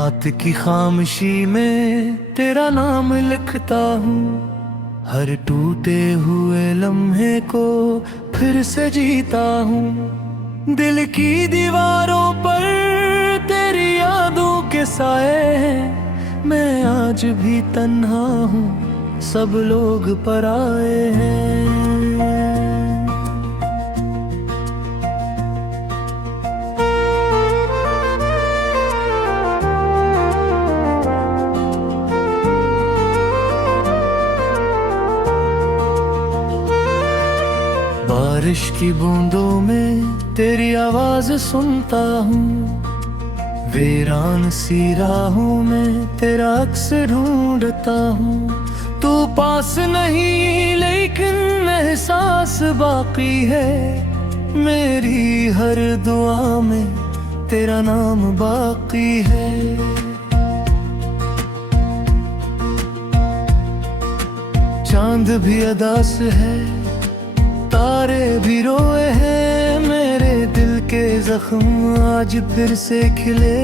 रात की खामोशी में तेरा नाम लिखता हूँ, हर टूटे हुए लम्हे को फिर से जीता हूँ। दिल की दीवारों पर तेरी यादों के साए हैं, मैं आज भी तन्हा हूँ, सब लोग पराए हैं। बारिश की बूंदों में तेरी आवाज सुनता हूँ, वीरान सी राहों में तेरा अक्स ढूंढता हूँ। तू पास नहीं लेकिन एहसास बाकी है, मेरी हर दुआ में तेरा नाम बाकी है। चांद भी अदास है, तारे भी रोए हैं, मेरे दिल के जख्म आज फिर से खिले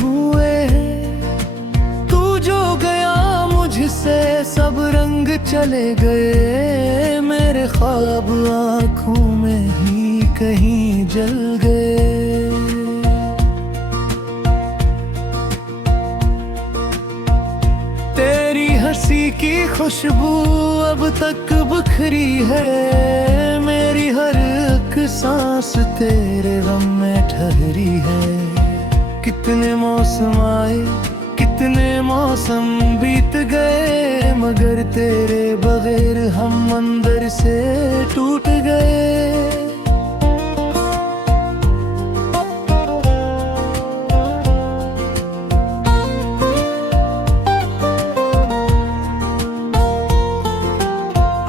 हुए हैं। तू जो गया मुझसे सब रंग चले गए, मेरे ख्वाब आँखों में ही कहीं जल गए। तेरी हंसी की खुशबू अब तक बिखरी है, मेरी हर एक सांस तेरे गम में ठहरी है। कितने मौसम आए, कितने मौसम बीत गए, मगर तेरे बगैर हम अंदर से टूट गए।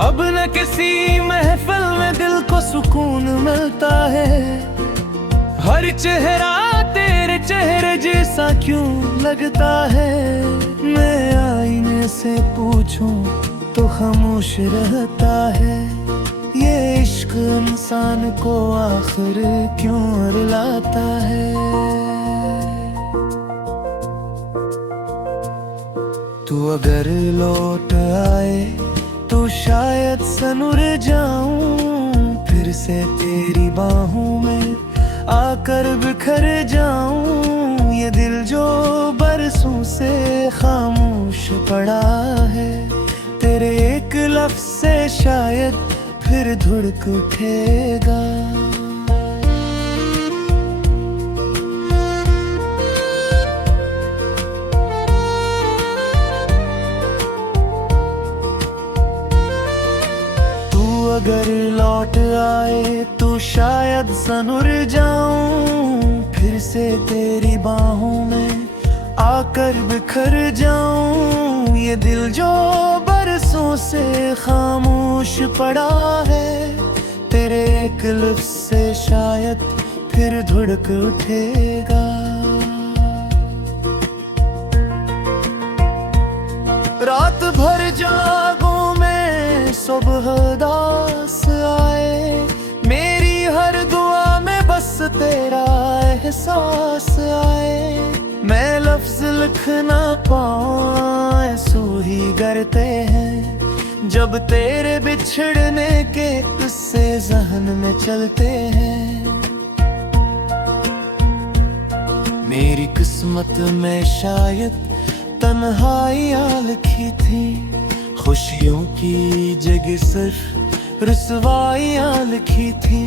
अब न किसी महफिल में दिल को सुकून मिलता है, हर चेहरा तेरे चेहरे जैसा क्यों लगता है। मैं आईने से पूछूं तो खामोश रहता है, ये इश्क इंसान को आखिर क्यों रुलाता है। तू अगर लौट आए तो शायद सनुर जाऊं, फिर से तेरी बाहों में आकर बिखर जाऊं। ये दिल जो बरसों से खामोश पड़ा है, तेरे एक लफ्ज से शायद फिर धुड़क उठेगा। अगर लौट आए तो शायद सनुर जाऊं, फिर से तेरी बाहों में आकर बिखर जाऊं। ये दिल जो बरसों से खामोश पड़ा है, तेरे एक लफ्ज से शायद फिर धुड़क उठेगा। रात भर जागूं मैं सुबह दास आए, मेरी हर दुआ में बस तेरा एहसास आए। मैं लफ्ज लिख ना पाऊं आंसू ही गिरते हैं, जब तेरे बिछड़ने के किस्से ज़हन में चलते हैं। मेरी किस्मत में शायद तन्हाइयाँ लिखी थी, खुशियों की जगह सिर्फ रुसवाइयाँ लिखी थी।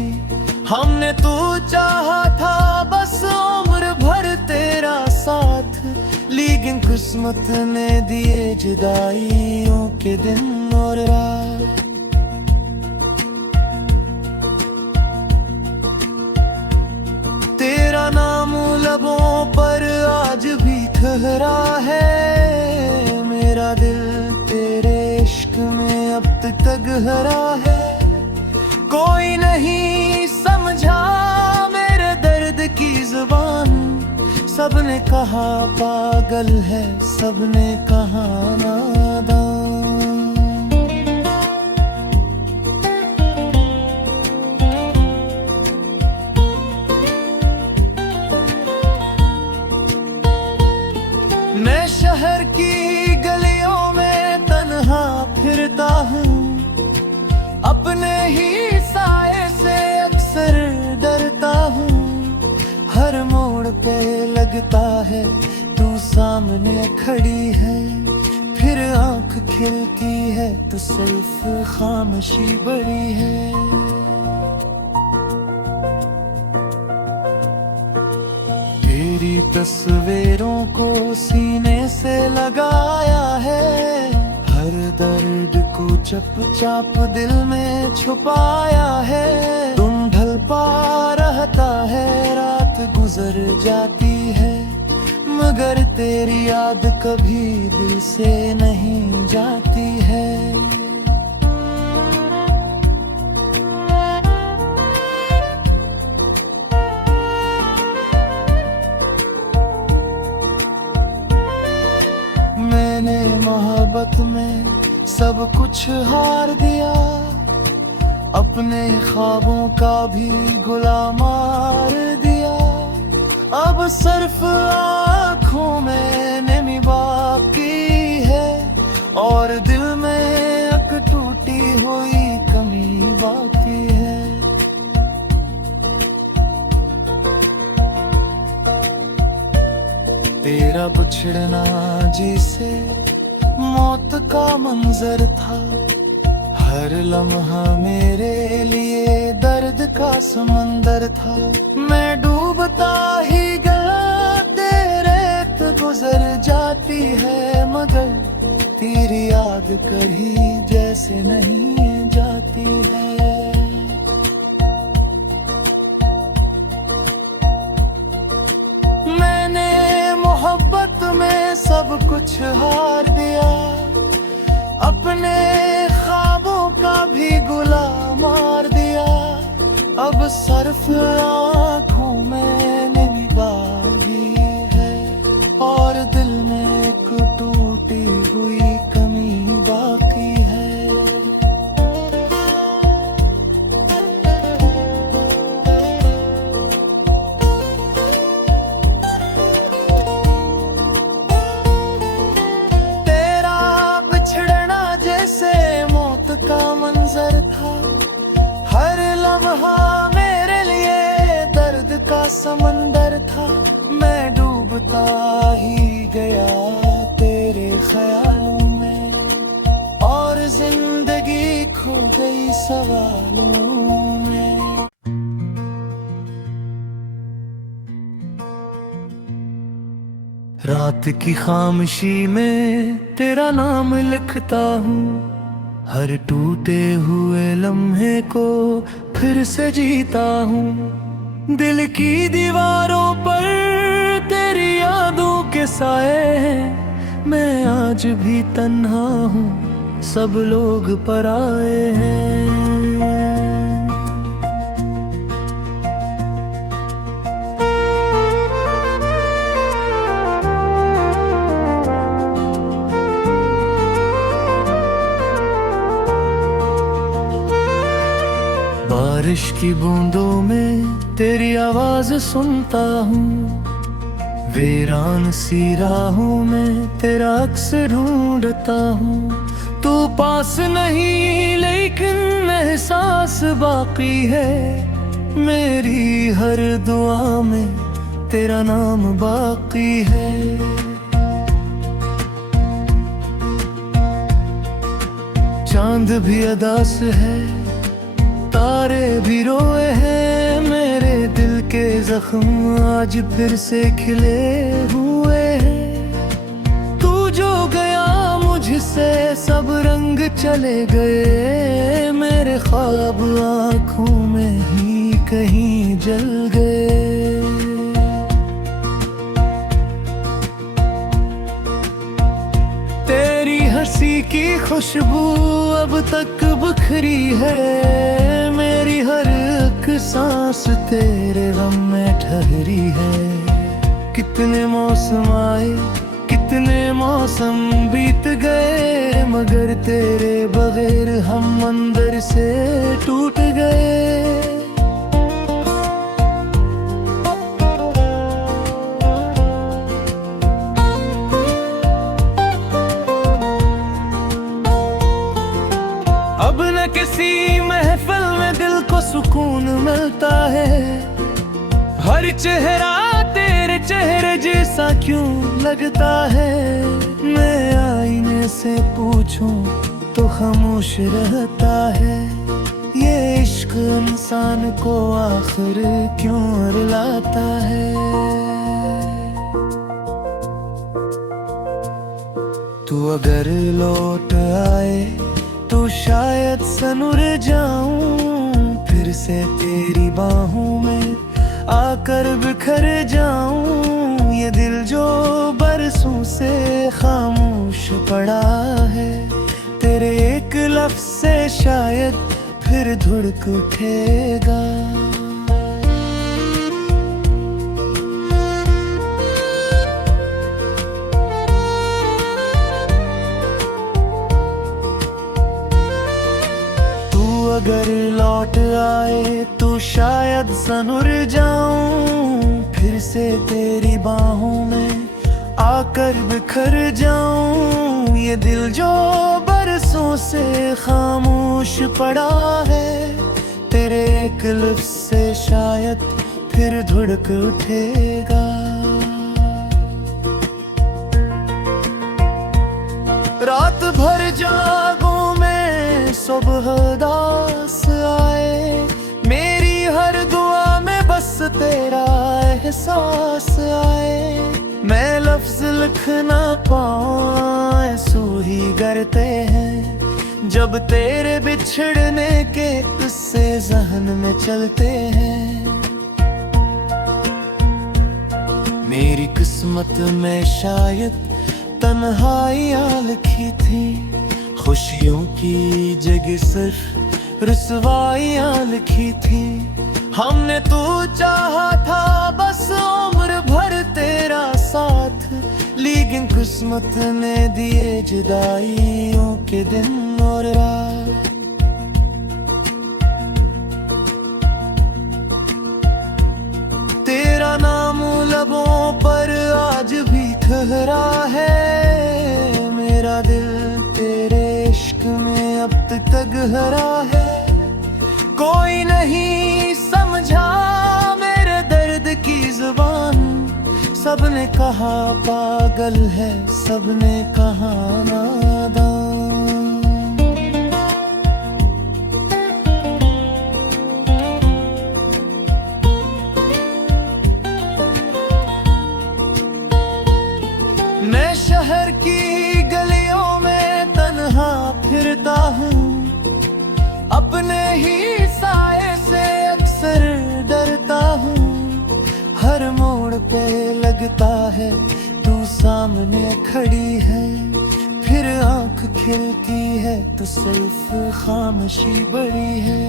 हमने तो चाहा था बस उम्र भर तेरा साथ, लेकिन किस्मत ने दिए जुदाइयों के दिन और रात। तेरा नाम लबों पर आज भी ठहरा है, मेरा दिल तेरे इश्क में अब तक गहरा है। कोई नहीं समझा मेरे दर्द की जुबान, सबने कहा पागल है, सबने कहा नादान। सिर्फ खामोशी बड़ी है। तेरी तस्वीरों को सीने से लगाया है, हर दर्द को चुपचाप दिल में छुपाया है। तुम ढल पा रहता है, रात गुजर जाती है, मगर तेरी याद कभी दिल से नहीं जाती है। मैंने मोहब्बत में सब कुछ हार दिया, अपने ख्वाबों का भी गुलाम मार दिया। अब सिर्फ आँखों में नमी बाकी है, और दिल में एक टूटी हुई कमी बाकी है। तेरा बिछड़ना जैसे मौत का मंजर था, हर लम्हा मेरे लिए दर्द का समंदर था। मैं डूबता ही गया, तेरे गुजर जाती है, मगर तेरी याद कभी जैसे नहीं जाती है। मैंने मोहब्बत में सब कुछ हार दिया, अपने ख्वाबों का भी गुलाम मार दिया। अब सिर्फ आँखों में नमी बाकी है, और दिल में एक टूटी हुई कमी बाकी है। तेरा बिछड़ना जैसे मौत का मंजर था, हर लम्हा मेरे लिए दर्द का समंदर था। मैं डूबता ही गया तेरे ख्यालों में, और जिंदगी खो गई सवालों में। रात की खामोशी में तेरा नाम लिखता हूँ, हर टूटे हुए लम्हे को फिर से जीता हूँ। दिल की दीवारों पर तेरी यादों के साए हैं, मैं आज भी तन्हा हूँ, सब लोग पराए हैं। बारिश की बूंदों में तेरी आवाज सुनता हूँ, वीरान सी राहों में तेरा अक्स ढूंढता हूँ। तू पास नहीं लेकिन एहसास बाकी है, मेरी हर दुआ में तेरा नाम बाकी है। चांद भी अदास है, तारे भी रोए हैं, मेरे दिल के जख्म आज फिर से खिले हुए हैं। तू जो गया मुझसे सब रंग चले गए, मेरे ख्वाब आँखों में ही कहीं जल गए। तेरी हंसी की खुशबू अब तक बिखरी है, मेरी हर एक सांस तेरे गम में ठहरी है। कितने मौसम आए, कितने मौसम बीत गए, मगर तेरे बगैर हम अंदर से टूट गए। अब न किसी महफिल में दिल को सुकून मिलता है, हर चेहरा तेरे चेहरे जैसा क्यों लगता है। मैं आईने से पूछूं तो खामोश रहता है। ये इश्क इंसान को आखिर क्यों रुलाता है। तू अगर लौट आए तो शायद सनुर जाऊं, फिर से तेरी बाहों में आकर बिखर जाऊं। ये दिल जो बरसों से खामोश पड़ा है, तेरे एक लफ्ज़ से शायद फिर धुड़क उठेगा। अगर लौट आए तो शायद सनुर जाऊं, फिर से तेरी बाहों में आकर बिखर जाऊं। ये दिल जो बरसों से खामोश पड़ा है, तेरे एक लफ्ज़ से शायद फिर धुड़क उठेगा। रात भर जागूं मैं, सुबह दास आए, मेरी हर दुआ में बस तेरा एहसास आए। मैं लफ्ज़ लिख ना पाऊं, आंसू ही गिरते हैं जब तेरे बिछड़ने के किस्से ज़हन में चलते हैं। मेरी किस्मत में शायद तन्हाइयाँ लिखी थी, खुशियों की जगह सिर्फ रुसवाइयाँ लिखी थी। हमने तो चाहा था बस उम्र भर तेरा साथ, लेकिन किस्मत ने दिए जुदाइयों के दिन और रात। तेरा नाम लबों पर आज भी ठहरा है, मेरा दिल तेरे इश्क में अब तक गहरा है। कोई नहीं समझा मेरे दर्द की जुबान, सबने कहा पागल है, सबने कहा नादान। मैं शहर की गलियों में तन्हा फिरता हूँ, अपने ही साए से अक्सर डरता हूँ। हर मोड़ पे लगता है तू सामने खड़ी है, फिर आंख खिलती है तो सिर्फ खामोशी बड़ी है।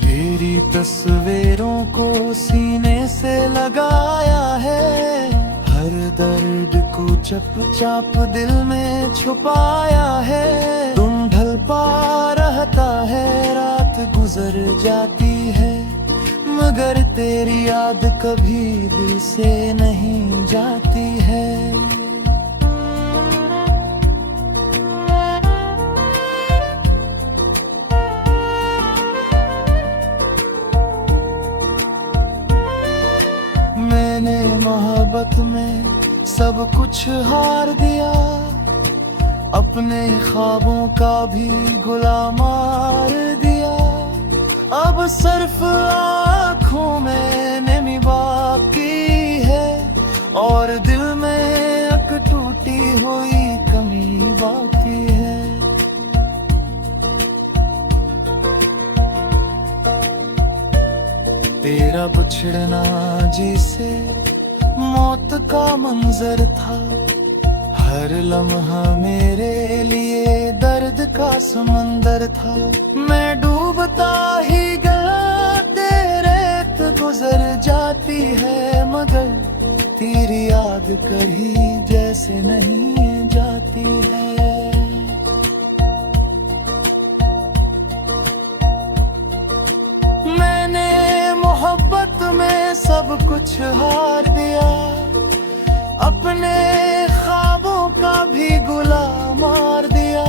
तेरी तस्वीरों को सीने से लगाया है, हर दर्द को चुपचाप दिल में छुपाया है। तुम ढलता रहता है, रात गुजर जाती है, मगर तेरी याद कभी दिल से नहीं जाती है। मैंने मोहब्बत में सब कुछ हार दिया, अपने ख्वाबों का भी गुलाम मार दिया। अब सिर्फ आँखों में नमी बाकी है, और दिल में एक टूटी हुई कमी बाकी है। तेरा बिछड़ना जैसे मौत का मंजर था, हर लम्हा मेरे लिए दर्द का समंदर था। मैं डूबता ही गया, तेरे गुजर जाती है, मगर तेरी याद कभी जैसे नहीं जाती है। मैंने मोहब्बत में सब कुछ हार दिया, अपने ख्वाबों का भी गुलाम मार दिया।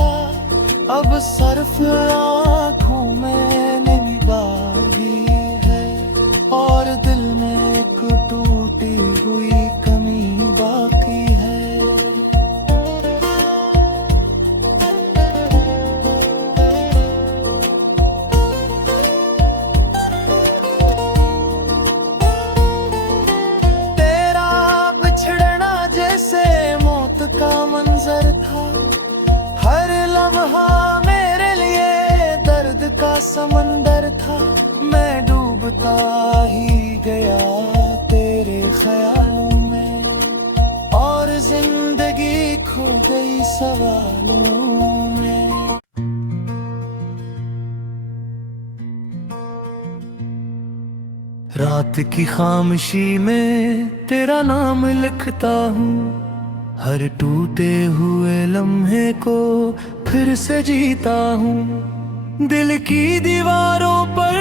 अब सिर्फ आँखों में नमी बाकी है, और दिल में एक टूटी हुई कमी बाकी है। समंदर था, मैं डूबता ही गया तेरे ख्यालों में, और जिंदगी खो गई सवालों में। रात की खामोशी में तेरा नाम लिखता हूँ, हर टूटे हुए लम्हे को फिर से जीता हूँ। दिल की दीवारों पर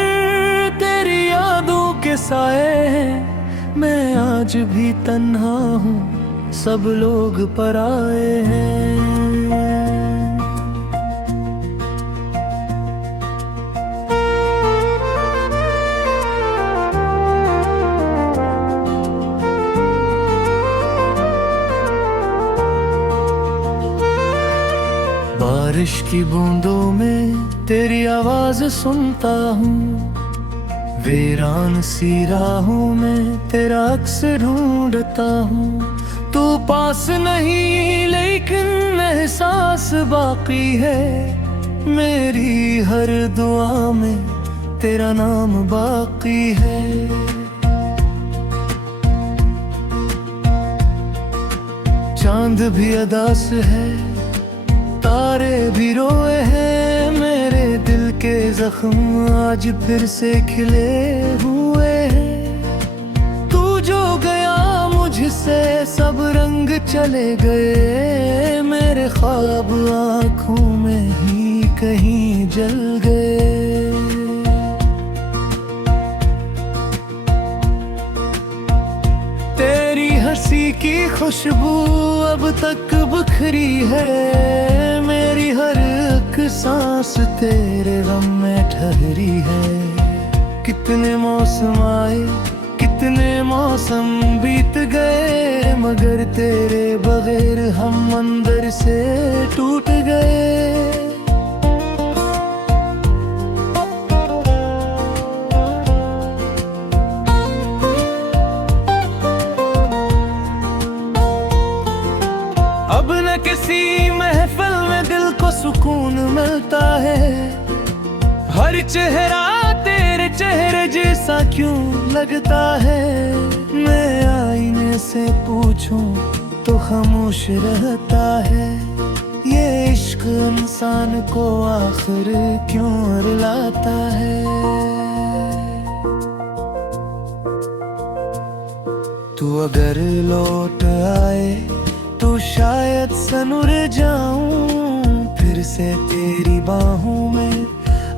तेरी यादों के साए हैं, मैं आज भी तन्हा हूँ, सब लोग पराए हैं। बारिश की बूंदों में तेरी आवाज सुनता हूँ, वीरान सी राहों में तेरा अक्स ढूंढता हूँ। तू पास नहीं लेकिन एहसास बाकी है, मेरी हर दुआ में तेरा नाम बाकी है। चांद भी अदास है, तारे भी रोए हैं, मेरे दिल के जख्म आज फिर से खिले हुए हैं। तू जो गया मुझसे सब रंग चले गए, मेरे ख्वाब आँखों में ही कहीं जल गए। तेरी हंसी की खुशबू अब तक बिखरी है, मेरी हर एक सांस तेरे गम में ठहरी है। कितने मौसम आए, कितने मौसम बीत गए, मगर तेरे बगैर हम अंदर से टूट गए। अब न किसी महफिल में दिल को सुकून मिलता है, हर चेहरा तेरे चेहरे जैसा क्यों लगता है। मैं आईने से पूछूं तो खामोश रहता है, ये इश्क इंसान को आखिर क्यों रुलाता है। तू अगर लौट आए तो शायद सनुर जाऊं, फिर से तेरी बाहों में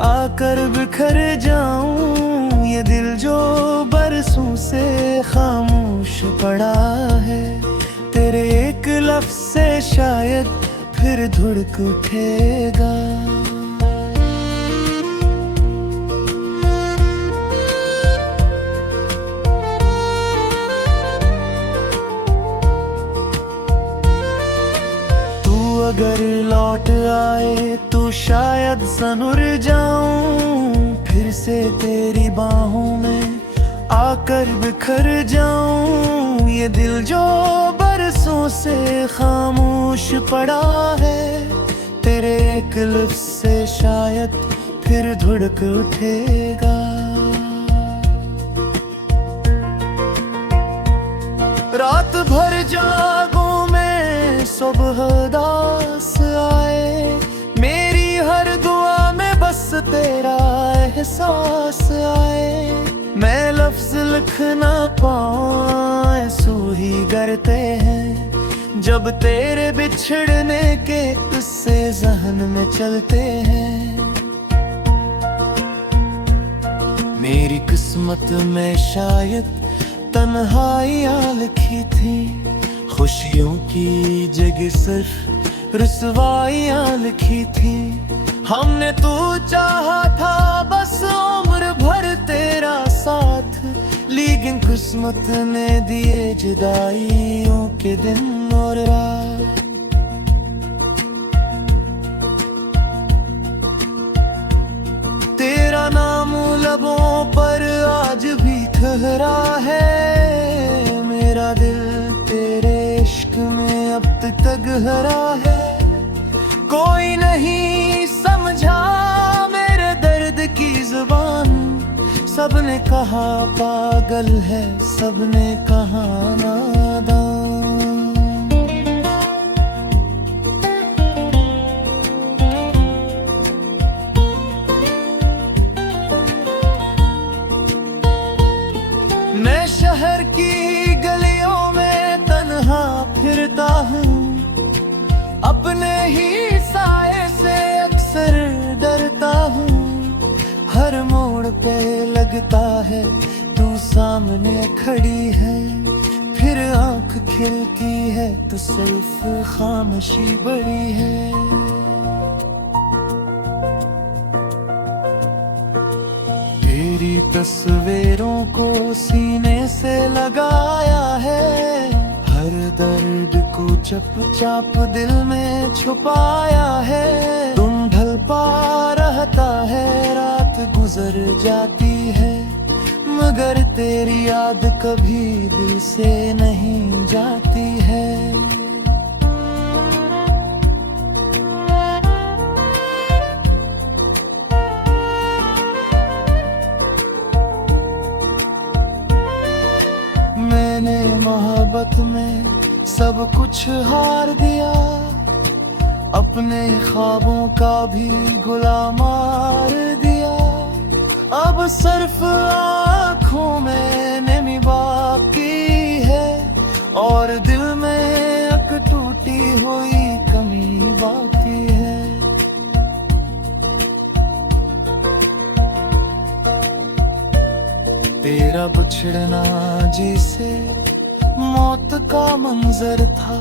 आकर बिखर जाऊं। ये दिल जो बरसों से खामोश पड़ा है, तेरे एक लफ्ज़ से शायद फिर धुड़क उठेगा। अगर लौट आए तो शायद सनुर जाऊं, फिर से तेरी बाहों में आकर बिखर जाऊं। ये दिल जो बरसों से खामोश पड़ा है, तेरे एक लफ्ज़ से शायद फिर धुड़क उठेगा। रात भर जागूं मैं, सुबह दास आए, मेरी हर दुआ में बस तेरा एहसास आए। मैं लफ्ज़ लिख ना पाऊं, आंसू ही गिरते हैं, जब तेरे बिछड़ने के किस्से ज़हन में चलते हैं। मेरी किस्मत में शायद तन्हाइयाँ लिखी थी, खुशियों की जगह सिर्फ रुसवाइयाँ लिखी थी। हमने तो चाहा था बस उम्र भर तेरा साथ, लेकिन किस्मत ने दिए जुदाइयों के दिन और रात। तेरा नाम लबों पर आज भी ठहरा है, मेरा दिल तेरे इश्क में अब तक गहरा है। कोई नहीं समझा मेरे दर्द कहा पागल है, सबने कहा नादान। मैं शहर की गलियों में तन्हा फिरता हूँ, अपने ही साए से अक्सर डरता हूँ। हर मोड़ पे लगता है तू सामने खड़ी है, फिर आंख खिलती है तो सिर्फ खामोशी बड़ी है। तेरी तस्वीरों को सीने से लगाया है, हर दर्द को चुपचाप दिल में छुपाया है। तुम ढल पा रहता है, रात गुजर जाती है, मगर तेरी याद कभी दिल से नहीं जाती है। मैंने मोहब्बत में सब कुछ हार दिया, अपने ख्वाबों का भी गुलाम मार दिया। अब सिर्फ आँखों में नमी बाकी है, और दिल में एक टूटी हुई कमी बाकी है। तेरा बिछड़ना जैसे मौत का मंजर था,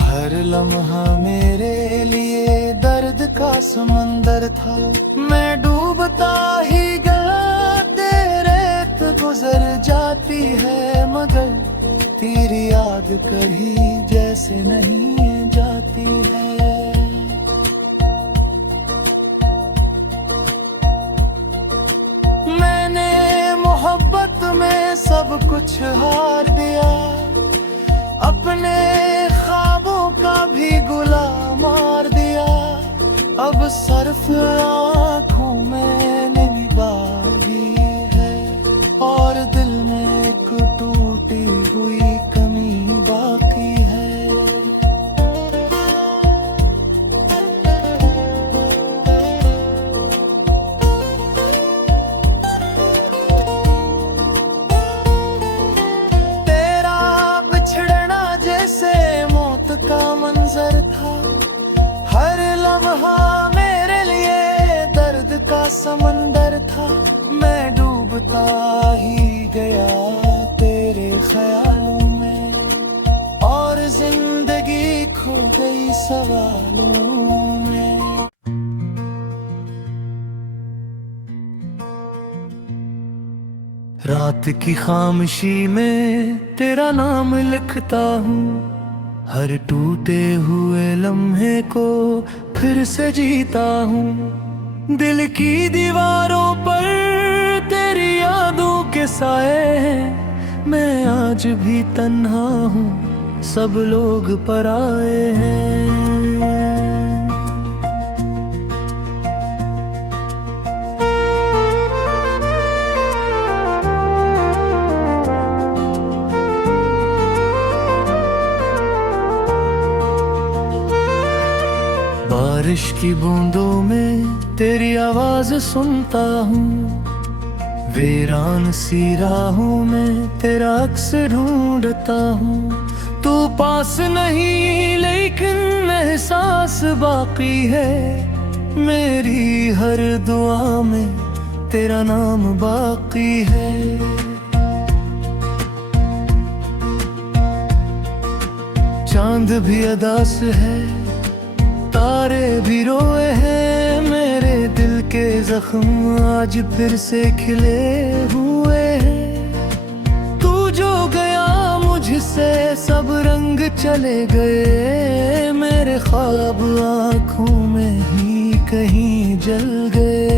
हर लम्हा मेरे लिए दर्द का समंदर था। मैं डूबता ही गया, रेत गुजर जाती है, मगर तेरी याद कभी जैसे नहीं जाती है। मोहब्बत में सब कुछ हार दिया, अपने ख्वाबों का भी गुलाम मार दिया। अब सिर्फ आँखों में नमी बाकी है, और दिल में एक टूटी हुई कमी बाकी है। का मंजर था, हर लम्हा मेरे लिए दर्द का समंदर था। मैं डूबता ही गया तेरे ख्यालों में, और जिंदगी खो गई सवालों में। रात की खामोशी में तेरा नाम लिखता हूँ, हर टूटे हुए लम्हे को फिर से जीता हूँ। दिल की दीवारों पर तेरी यादों के साए हैं, मैं आज भी तन्हा हूँ, सब लोग पराए हैं। बारिश की बूंदों में तेरी आवाज सुनता हूँ, वीरान सी राहों में तेरा अक्स ढूंढता हूँ। तू पास नहीं लेकिन एहसास बाकी है, मेरी हर दुआ में तेरा नाम बाकी है। चांद भी अदास है, तारे भी रोए हैं, मेरे दिल के जख्म आज फिर से खिले हुए हैं। तू जो गया मुझसे सब रंग चले गए, मेरे ख्वाब आँखों में ही कहीं जल गए।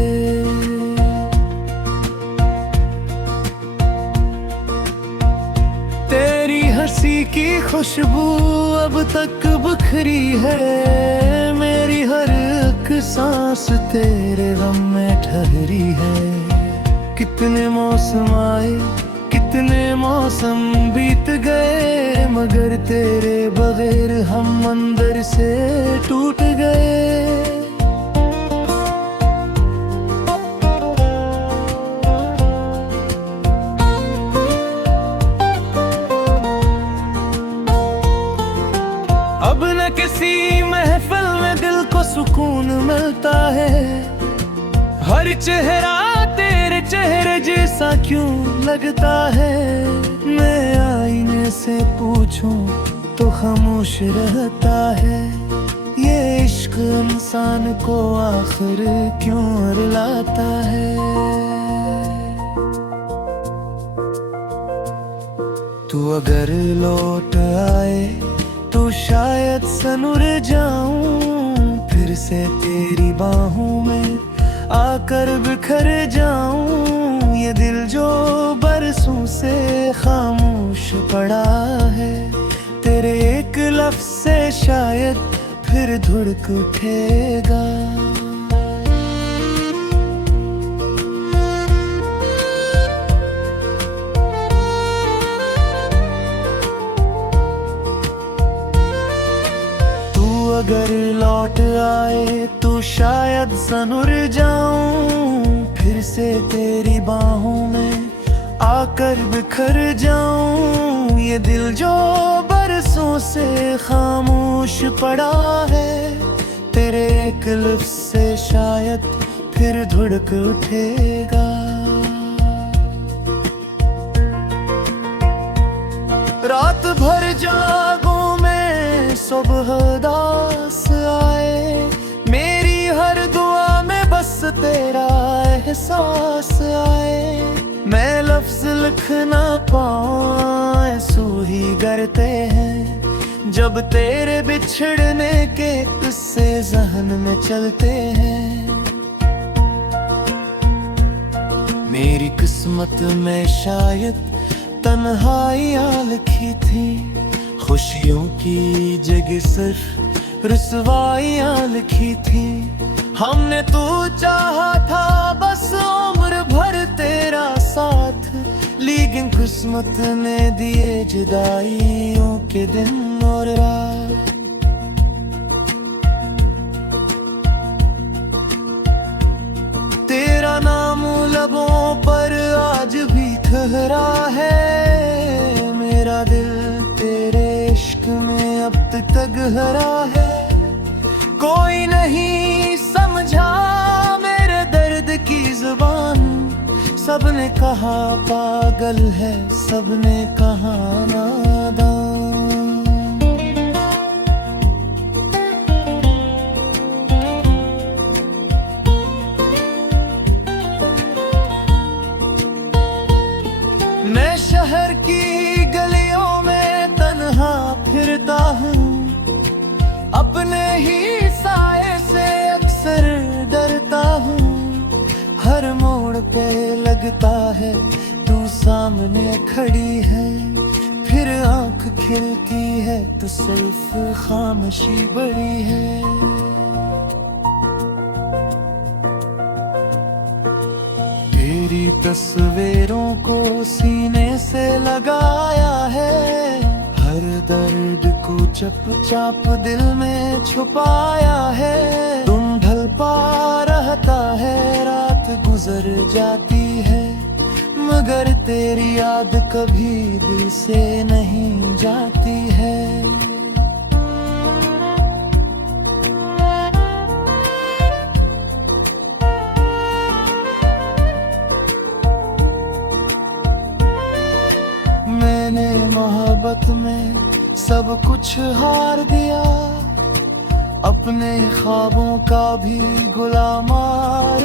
तेरी हंसी की खुशबू अब तक बिखरी है, मेरी हर एक सांस तेरे गम में ठहरी है। कितने मौसम आए, कितने मौसम बीत गए, मगर तेरे बगैर हम अंदर से टूट गए। अब न किसी महफिल में दिल को सुकून मिलता है, हर चेहरा तेरे चेहरे जैसा क्यों लगता है। मैं आईने से पूछूं तो खामोश रहता है, ये इश्क इंसान को आखिर क्यों रुलाता है। तू अगर लौट आए तो शायद सनुर जाऊं, फिर से तेरी बाहों में आकर बिखर जाऊं। ये दिल जो बरसों से खामोश पड़ा है, तेरे एक लफ्ज़ से शायद फिर धुड़क उठेगा। अगर लौट आए तो शायद सनुर जाऊं, फिर से तेरी बाहों में आकर बिखर जाऊं। ये दिल जो बरसों से खामोश पड़ा है, तेरे एक लफ्ज़ से शायद फिर धुड़क उठेगा। रात भर जागूं मैं, सुबह दास आए, मेरी हर दुआ में बस तेरा एहसास आए। मैं लफ्ज़ लिख ना पाऊं, आंसू ही गिरते हैं, जब तेरे बिछड़ने के किस्से ज़हन में चलते हैं। मेरी किस्मत में शायद तन्हाइयाँ लिखी थी, खुशियों की जगह सिर्फ रुसवाइयाँ लिखी थी। हमने तो चाहा था बस उम्र भर तेरा साथ, लेकिन किस्मत ने दिए जुदाइयों के दिन और रात। तेरा नाम लबों पर आज भी ठहरा है, मेरा दिल तेरे इश्क में अब तक हरा है। कोई नहीं समझा मेरे दर्द की जुबान, सबने कहा पागल है, सबने कहा नादान। मैं शहर की गलियों में तन्हा फिरता हूँ, अपने ही साए से अक्सर डरता हूँ। हर मोड़ पे लगता है तू सामने खड़ी है, फिर आंख खिलती है तो सिर्फ खामोशी बड़ी है। तेरी तस्वीरों को सीने से लगाया है, हर दर्द को चुपचाप दिल में छुपाया है। तुम ढल पा रहता है, रात गुजर जाती है, मगर तेरी याद कभी दिल से नहीं जाती है। मैंने मोहब्बत में सब कुछ हार दिया, अपने ख्वाबों का भी गुलाम मार